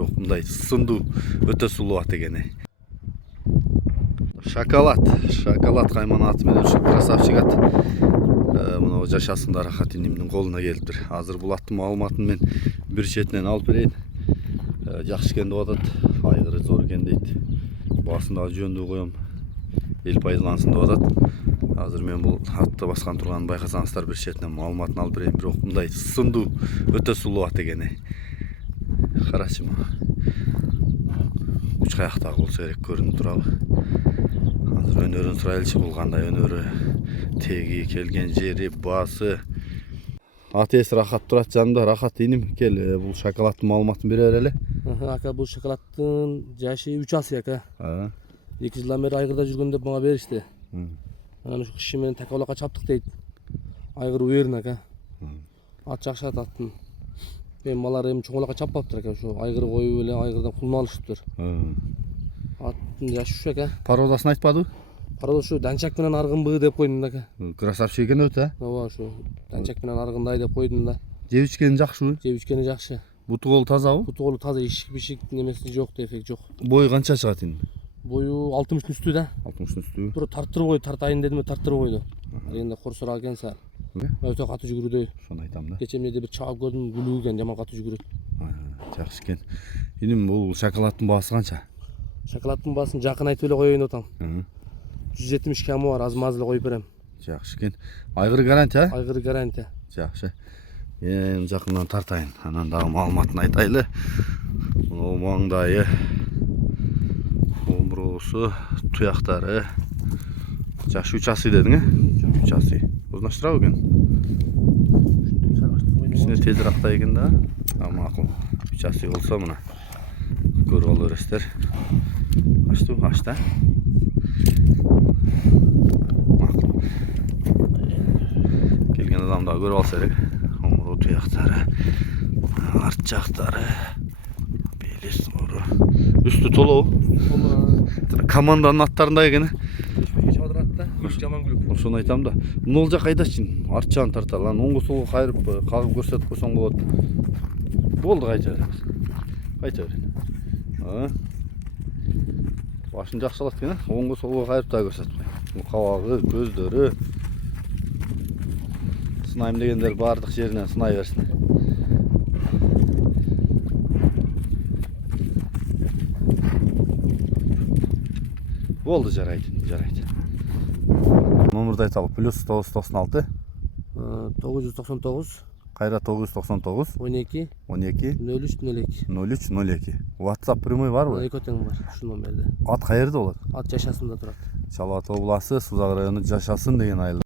бирок мындай сындуу өтө сулуу ат экен. Шоколад кайман аты менен ушу красавчик ат. Мына жашасында Рахат инимдин колуна келиптир. Азыр бул аттын маалыматын мен бир четинен алып берейин. Жакшы экен деп атат. Айгыры зор экен дейт. Баасын дагы жөндүү коем. Эл пайдалансын деп атат. Азыр мен бул атты баскан турганын байкасаңыздар бир четинен маалыматын алып берейин. Бирок мындай сындуу өтө сулуу ат экен. Карачы мага. Уч каяктагы болсо керек көрүнүп турабы. Азыр өнөрүн сурайлычы, бул кандай өнөрү, теги, келген жери, баасы. Атес Рахат турат жанымда. Рахат иним, кел, бул шоколадтын маалыматын бере берели. Ака, бул шоколадтын жашы 3 ай ака. 2 жылдан бери айгырда жүргөн деп мага беришти. Анан ушу киши менен такалакка чаптык дейт. Айгыр уверен ака. Ат жакшы аттын. Мен балар эми чоңолакка чаппаптыр ака, ушу айгыр коюп эле айгырдан кулун алышыптыр. Аттын жашы ушу ака. Породасын айтпадыбы? Порода ушу данчак менен аргынбы деп койдум ака. Красавчик экен өтө. Ооба, ушу данчак менен аргындай деп койдум да. Жеп ичкени жакшыбы? Жеп ичкени жакшы. Буту колу тазабы? Буту колу таза, ишик немеси жок, дефект жок. Бою канча чыгат инде? Бою 60 үстү да. 60 үстү. Тура тартырып койду, тартайын дедим, тартырып койду. Эми корсор экен саал. Өтө катуу жүгүрдү. Шону айтам да. Кече эмнеде бир чаап көрдүм, гүлүүгөн жаман катуу жүгүрөт. Жакшы экен. Иним, бул шоколадтын баасы канча? Шоколадтын баасын жакын айтып эле коеюн деп атам. 170 км бар, аз-маз эле коюп берем. Жакшы экен. Айгыр гарантия? Айгыр гарантия. Жакшы. Эми жакындан тартайын. Анан дагы маалыматын айтайлы. Мына маңдайы, омурусу, туяктары. Жашы 3 ай дедиң, 3 ай. Узнаштырабы экен? Кичине тезирактай экен да. Макул. 3 ай болсо мына көрүп ала бересиздер. Ачты, ачты. Макул. Келген адам да көрүп алса керек. Омуру, туяктары, арт жактары, бели сору. Үстү толобу? Команданын аттарындай экен. Жаман күлүп. Ошону айтам да. Мына жак кайдачы? Арт жагын тарталы. Анан оңго солго кайрып, кагып көрсөтүп койсоң болот. Болду, кайта беребиз. Кайта берейин. Башын жакшылап экен, оңго солго кайрып да көрсөтүп кой. Бул кабагы, көздөрү. Сынайм дегендер бардык жеринен сынай берсин. Болду, жарайт. Номерди айталы. +996 999 кайра 999 12 12 03 0302. WhatsApp прямой барбы? Эки тең бар, ушу номерде. Ат каерде болот? Ат Жашасында турат. Чал Ата областы, Сузак району Жашасын деген айыл.